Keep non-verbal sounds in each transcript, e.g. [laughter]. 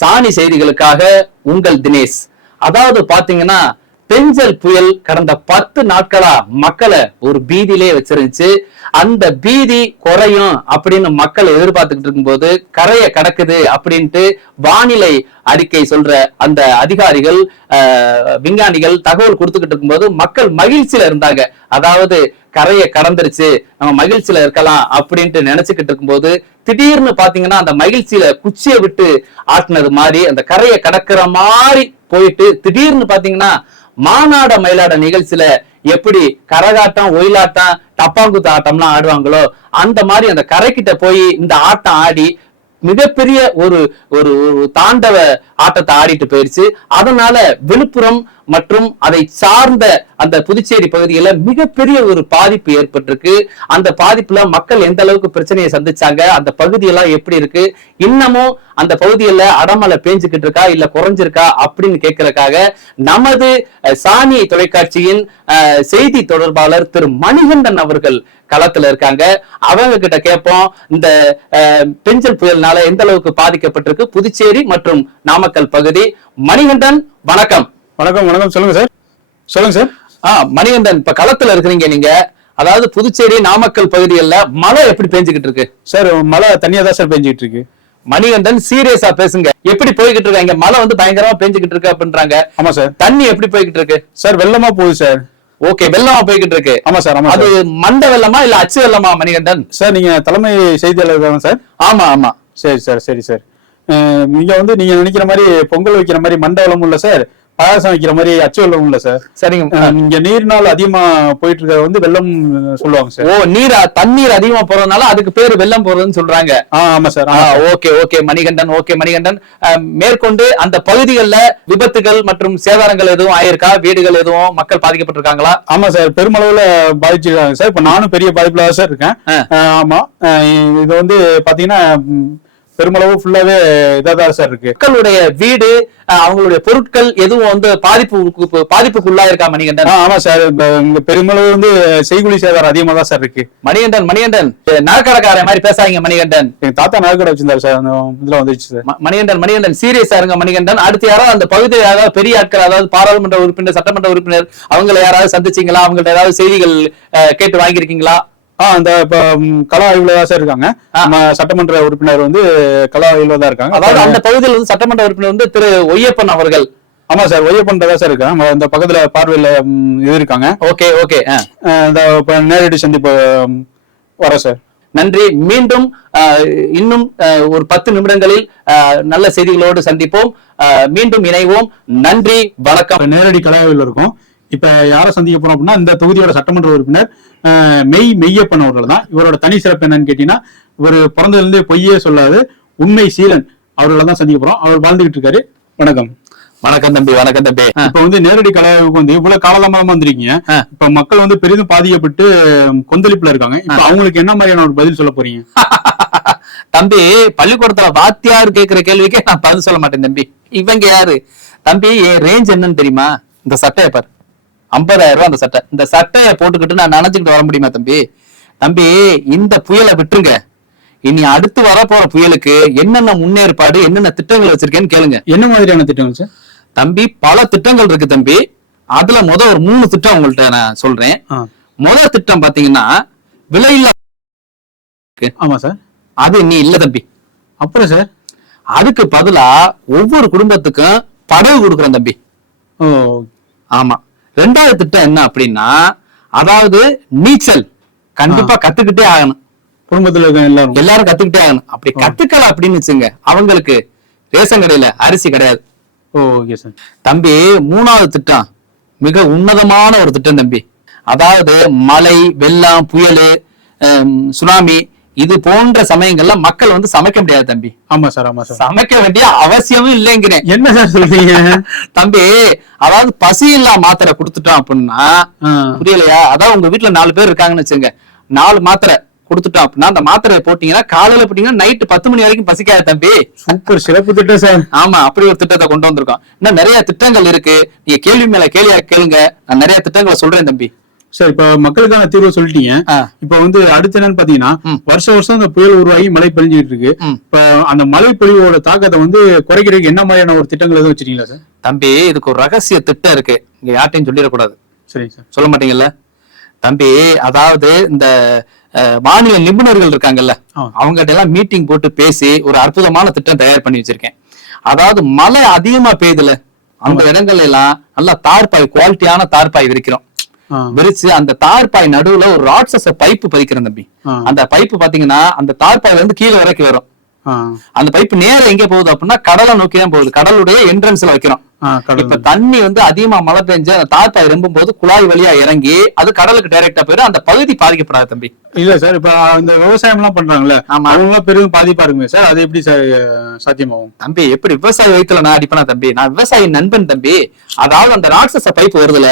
சாணி செய்திகளுக்காக உங்கள் தினேஷ். அதாவது பாத்தீங்கன்னா பெஞ்சல் புயல் கடந்த பத்து நாட்களா மக்களை ஒரு பீதியிலே வச்சிருந்துச்சு. அந்த பீதி குறையும் அப்படின்னு மக்கள் எதிர்பார்த்துக்கிட்டு இருக்கும்போது கரையை கடக்குது அப்படின்ட்டு வானிலை அறிக்கை சொல்ற அந்த அதிகாரிகள் விஞ்ஞானிகள் தகவல் கொடுத்துக்கிட்டு இருக்கும்போது மக்கள் மகிழ்ச்சியில இருந்தாங்க. அதாவது கரையை கடந்துருச்சு நம்ம மகிழ்ச்சியில இருக்கலாம் அப்படின்ட்டு நினைச்சுக்கிட்டு இருக்கும்போது திடீர்னு பாத்தீங்கன்னா அந்த மகிழ்ச்சியில குச்சியை விட்டு ஆட்டினது மாதிரி அந்த கரையை கடக்கிற மாதிரி போயிட்டு திடீர்னு பாத்தீங்கன்னா மாநாட மயிலாட நிகழ்ச்சியில எப்படி கரகாட்டம் ஒயிலாட்டம் டப்பாங்குத்து ஆட்டம்லாம் ஆடுவாங்களோ அந்த மாதிரி அந்த கரைக்கிட்ட போய் இந்த ஆட்டம் ஆடி மிகப்பெரிய ஒரு ஒரு ஒரு தாண்டவ ஆட்டத்தை ஆடிட்டு போயிருச்சு. அதனால விழுப்புரம் மற்றும் அதை சார்ந்த அந்த புதுச்சேரி பகுதியில மிகப்பெரிய ஒரு பாதிப்பு ஏற்பட்டிருக்கு. அந்த பாதிப்புல மக்கள் எந்த அளவுக்கு பிரச்சனையை சந்திச்சாங்க? அந்த பகுதியெல்லாம் எப்படி இருக்கு? இன்னமும் அந்த பகுதியில அடமழை பேஞ்சுக்கிட்டு இருக்கா? இல்ல குறைஞ்சிருக்கா? அப்படின்னு கேட்கறதுக்காக நமது அஹ், சாணி தொலைக்காட்சியின் செய்தி தொடர்பாளர் திரு மணிகண்டன் அவர்கள் களத்துல இருக்காங்க. அவங்க கிட்ட கேட்போம். இந்த பெஞ்சல் புயல்னால எந்த அளவுக்கு பாதிக்கப்பட்டிருக்கு? புதுச்சேரி மற்றும் நாமக்கல் பகுதி. மணிகண்டன் வணக்கம். வணக்கம் வணக்கம். சொல்லுங்க சார் சொல்லுங்க சார் ஆ மணிகண்டன் இப்ப களத்துல இருக்கிறீங்க நீங்க. அதாவது புதுச்சேரி நாமக்கல் பகுதிகளில் மழை எப்படி பேஞ்சுக்கிட்டு இருக்கு? சார் மழை தனியா தான் சார் பெஞ்சிட்டு இருக்கு. மணிகண்டன் சீரியஸா பேசுங்க. எப்படி போய்கிட்டு இருக்காங்க மழை வந்து பயங்கரமா பேஞ்சுக்கிட்டு இருக்கு அப்படின்றாங்க. ஆமா சார். தண்ணி எப்படி போய்கிட்டு இருக்கு? சார் வெள்ளமா போகுது சார். ஓகே வெள்ளமா போய்கிட்டு இருக்கு. ஆமா சார் ஆமா அது மண்ட வெள்ளமா இல்ல அச்சு வெள்ளமா மணிகண்டன்? சார் நீங்க தலைமை செய்தியாளர் தானே சார்? ஆமா ஆமா. சரி சார் சரி சார். இங்க வந்து நீங்க நினைக்கிற மாதிரி பொங்கல் வைக்கிற மாதிரி மண்டவளம் இல்ல சார். பாயாசம் வைக்கிற மாதிரி அச்சு வெள்ளம் இல்ல சார்? சரிங்க. இங்க நீர்நாள் அதிகமா போயிட்டு இருக்கிறது வந்து வெள்ளம் சொல்லுவாங்க சார். ஓ நீர்? தண்ணீர் அதிகமா போறதுனால அதுக்கு பேரு வெள்ளம் போறதுன்னு சொல்றாங்க. ஆ ஆமா சார் ஆ. Okay okay Manikandan okay Manikandan. மேற்கொண்டு அந்த பகுதிகளில் விபத்துகள் மற்றும் சேதாரங்கள் எதுவும் ஆயிருக்கா? வீடுகள் எதுவும் மக்கள் பாதிக்கப்பட்டிருக்காங்களா? ஆமா சார் பெருமளவுல பாதிச்சிருக்காங்க சார். இப்ப நானும் பெரிய பாதிப்புல தான் சார் இருக்கேன். ஆமா. இது வந்து பாத்தீங்கன்னா பெருமளவு ஃபுல்லாவே இதா தான் சார் இருக்கு. மக்களுடைய வீடு அவங்களுடைய பொருட்கள் எதுவும் வந்து பாதிப்பு பாதிப்புக்குள்ளா இருக்கா மணிகண்டன்? ஆமா சார் இங்க பெருமளவு வந்து செய்குலி சேதாரம் அதிகமா தான் சார் இருக்கு. மணிகண்டன் மணிகண்டன். நரக்கடக்காரன் மாதிரி பேசாதீங்க மணிகண்டன். எங்க தாத்தா நகைக்கடை வச்சிருந்தாரு சார் இதுல வந்துச்சு சார் மணிகண்டன் மணிகண்டன். சீரியஸா இருங்க மணிகண்டன். அடுத்து யாராவது அந்த பகுதியில் யாராவது பெரிய ஆட்கள் அதாவது பாராளுமன்ற உறுப்பினர் சட்டமன்ற உறுப்பினர் அவங்களை யாராவது சந்திச்சீங்களா? அவங்கள்ட்ட ஏதாவது செய்திகள் கேட்டு வாங்கியிருக்கீங்களா? அந்த கலா ஆய்வுல தான் சார் இருக்காங்க. சட்டமன்ற உறுப்பினர் வந்து கலா ஆய்வுல தான் இருக்காங்க. அதாவது அந்த பகுதியில் வந்து சட்டமன்ற உறுப்பினர் வந்து திரு ஒய்யப்பன் அவர்கள். ஆமா சார் ஒய்யப்பன் தான் சார் இருக்காங்க. இந்த பக்கத்துல பார்வையில இது இருக்காங்க. ஓகே ஓகே இந்த நேரடி சந்திப்பு ம், வரோம் சார். நன்றி. மீண்டும் இன்னும் ஒரு பத்து நிமிடங்களில் நல்ல செய்திகளோடு சந்திப்போம். மீண்டும் இணைவோம். நன்றி வணக்கம். நேரடி கலாய்வில் இருக்கும். இப்ப யாரை சந்திக்க போறோம் அப்படின்னா இந்த தொகுதியோட சட்டமன்ற உறுப்பினர் மெய் மெய்யப்பன் அவர்கள் தான். இவரோட தனி சிறப்பு என்னன்னு கேட்டீங்கன்னா இவர் பிறந்ததுல இருந்தே பொய்யே சொல்லாது உண்மை சீலன் அவர்களை தான் சந்திக்க போறோம். அவர் வாழ்ந்துகிட்டு இருக்காரு. வணக்கம். வணக்கம் தம்பி வணக்கம் தம்பி. இப்ப வந்து நேரடி கலாய்வுக்கு வந்து இவ்வளவு காலதாமதமா வந்திருக்கீங்க. இப்ப மக்கள் வந்து பெரிதும் பாதிக்கப்பட்டு கொந்தளிப்புல இருக்காங்க. இப்ப அவங்களுக்கு என்ன மாதிரியான ஒரு பதில் சொல்ல போறீங்க? [laughs] தம்பி பள்ளிக்கூடத்துல வாத்தியார் கேக்குற கேள்விக்கே நான் பதில் சொல்ல மாட்டேன் தம்பி. இவங்க யாரு? தம்பி என் ரேஞ்ச் என்னன்னு தெரியுமா? இந்த சட்டையை பாரு. ஐம்பதாயிரம் ரூபாய் அந்த சட்டை. இந்த சட்டையை போட்டுக்கிட்டு நான் நினைச்சுக்கிட்டு வர முடியுமா தம்பி? தம்பி இந்த புயலை விட்டுருங்க. இனி அடுத்து வரப்போற புயலுக்கு என்னென்ன முன்னேற்பாடு என்னென்ன திட்டங்கள் வச்சிருக்கேன்னு கேளுங்க. என்ன மாதிரியான திட்டங்கள் சார்? தம்பி பல திட்டங்கள் இருக்கு தம்பி. அதுல முத ஒரு மூணு திட்டம் உங்கள்ட்ட நான் சொல்றேன். முதல் திட்டம் பாத்தீங்கன்னா விலையில்லா ஆமா சார். அது நீ இல்ல தம்பி. அப்புறம் சார்? அதுக்கு பதிலா ஒவ்வொரு குடும்பத்துக்கும் படகு கொடுக்குறேன் தம்பி. ஓ. ஆமா. ரெண்டாவது திட்டம் என்ன அப்படின்னா அதாவது நீச்சல் கண்டிப்பா கத்துக்கிட்டே ஆகணும். குடும்பத்துல இருக்க எல்லாரும். எல்லாரும் கத்துக்கிட்டே ஆகணும். அப்படி கத்துக்கல அப்படின்னு வச்சுங்க அவங்களுக்கு ரேஷன் கடையில அரிசி கிடையாது. ஓகே சார் தம்பி மூணாவது திட்டம் மிக உன்னதமான ஒரு திட்டம் தம்பி. அதாவது மழை வெள்ளம் புயல் சுனாமி இது போன்ற சமயங்கள்ல மக்கள் வந்து சமைக்க முடியாது தம்பி. ஆமா சார் ஆமா சார். சமைக்க வேண்டிய அவசியமும் இல்லைங்கிறேன். என்ன சார் சொல்றீங்க? தம்பி அதாவது பசி இல்லா மாத்திரை கொடுத்துட்டோம் அப்படின்னா. புரியலையா? அதாவது உங்க வீட்டுல நாலு பேர் இருக்காங்கன்னு வச்சுங்க நாலு மாத்திரை கொடுத்துட்டோம் அப்படின்னா அந்த மாத்திரையை போட்டீங்கன்னா காலையில போட்டீங்கன்னா நைட்டு பத்து மணி வரைக்கும் பசிக்காது தம்பி. சூப்பர் சிறப்பு திட்டம் சார். ஆமா அப்படி ஒரு திட்டத்தை கொண்டு வந்திருக்கோம். இன்னும் நிறைய திட்டங்கள் இருக்கு. நீங்க கேள்வி மேல கேள்வியா கேளுங்க. நான் நிறைய திட்டங்களை சொல்றேன் தம்பி. சார் இப்ப மக்களுக்கான தீர்வு சொல்லிட்டீங்க. இப்ப வந்து அடுத்து என்னன்னு பாத்தீங்கன்னா ம். வருஷம் வருஷம் இந்த புயல் உருவாகி மழை பெஞ்சிட்டு இருக்கு. இப்ப அந்த மழை பொழிவோட தாக்கத்தை வந்து குறைக்கிறதுக்கு என்ன மாதிரியான ஒரு திட்டங்கள் எதுவும் வச்சிருக்கீங்களா சார் தம்பி இதுக்கு ஒரு ரகசிய திட்டம் இருக்கு இங்க யார்ட்டையும் சொல்லிடக்கூடாது சரிங்க சார் சொல்ல மாட்டீங்கல்ல தம்பி அதாவது இந்த வானிலை நிபுணர்கள் இருக்காங்கல்ல. அவங்ககிட்ட எல்லாம் மீட்டிங் போட்டு பேசி ஒரு அற்புதமான திட்டம் தயார் பண்ணி வச்சிருக்கேன் அதாவது மழை அதிகமா பெய்யுதுல அந்த இடங்கள்ல எல்லாம் நல்லா தார்பாய் குவாலிட்டியான தார்பாய் விரிக்கிறோம். விரிச்சு அந்த தார்பாய் நடுவுல ஒரு ராட்சச பைப்பு பதிக்கிறேன் தம்பி. அந்த பைப்பு பாத்தீங்கன்னா அந்த தார்பாய் வந்து கீழே வரைக்கும் வரும். அந்த பைப்பு நேரா எங்க போகுது அப்படின்னா கடலை நோக்கி தான் போகுது. கடலுடைய என்ட்ரன்ஸ்ல வைக்கிறோம். இப்ப தண்ணி வந்து அதிகமா மழை பெஞ்சு அந்த தார்பாய் ரொம்பும் போது குழாய் வழியா இறங்கி அது கடலுக்கு டைரக்டா போயிடும் அந்த பகுதி பாதிக்கப்படாது தம்பி. இல்ல சார் இப்ப இந்த விவசாயம் எல்லாம் பண்றாங்கல்ல ஆமா. அவங்க பெரும் பாதிப்பா இருக்குமே சார். அது எப்படி சார் சாத்தியமாகும்? தம்பி எப்படி விவசாய வயித்துல நான் அடிப்பேனா தம்பி? நான் விவசாயி நண்பன் தம்பி. அதாவது அந்த ராட்சச பைப் வருதுல.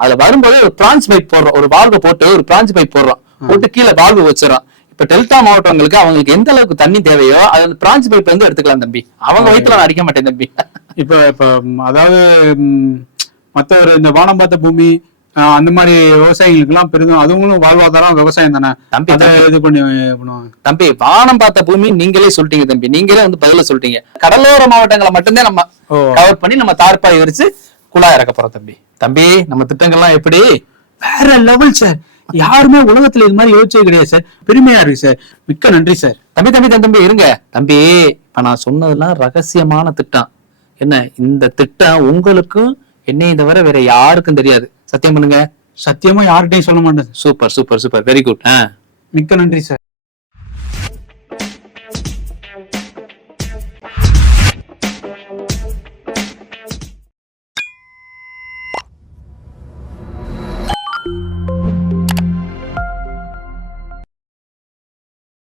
அதுல வரும்போது ஒரு பிரான்ச் பைப் போடுறோம். ஒரு வால்வு போட்டு ஒரு பிரான்ச் பைப் போடுறோம். போட்டு கீழே வால்வு வச்சிடறோம். இப்ப டெல்டா மாவட்டங்களுக்கு அவங்களுக்கு எந்த அளவுக்கு தண்ணி தேவையோ அது அந்த பிரான்ச் பைப் வந்து எடுத்துக்கலாம் தம்பி. அவங்க வயித்துல நான் அடிக்க மாட்டேன் தம்பி. இப்ப இப்ப அதாவது ம், மத்த ஒரு இந்த வானம் பார்த்த பூமி அந்த மாதிரி விவசாயிகளுக்கு எல்லாம் பெரிதும் அதுவும் வாழ்வாதாரம் விவசாயம் தானே. தம்பி, இது பண்ணி பண்ணுவாங்க. தம்பி வானம் பார்த்த பூமி நீங்களே சொல்லிட்டீங்க தம்பி. நீங்களே வந்து பதில சொல்லிட்டீங்க. கடலோர மாவட்டங்களை மட்டும்தான் நம்ம. கவர் பண்ணி நம்ம தார்ப்பாய் விரிச்சு குழாய் இறக்க போறோம் தம்பி. தம்பி நம்ம திட்டங்கள்லாம் எப்படி? வேற லெவல் சார் யாருமே உலகத்துல இது மாதிரி யோசிச்சது கிடையாது சார் பெருமையா இருக்கு சார் மிக்க நன்றி சார் தம்பி தம்பி தம்பி, தம்பி இருங்க. தம்பி இப்ப நான் சொன்னதெல்லாம் ரகசியமான திட்டம். என்ன? இந்த திட்டம் உங்களுக்கும் என்னையும் தவிர வேற யாருக்கும் தெரியாது. சத்தியம் பண்ணுங்க. சத்தியமா யார்கிட்டயும் சொல்ல மாட்டேன் super super super. Very good மிக்க நன்றி சார்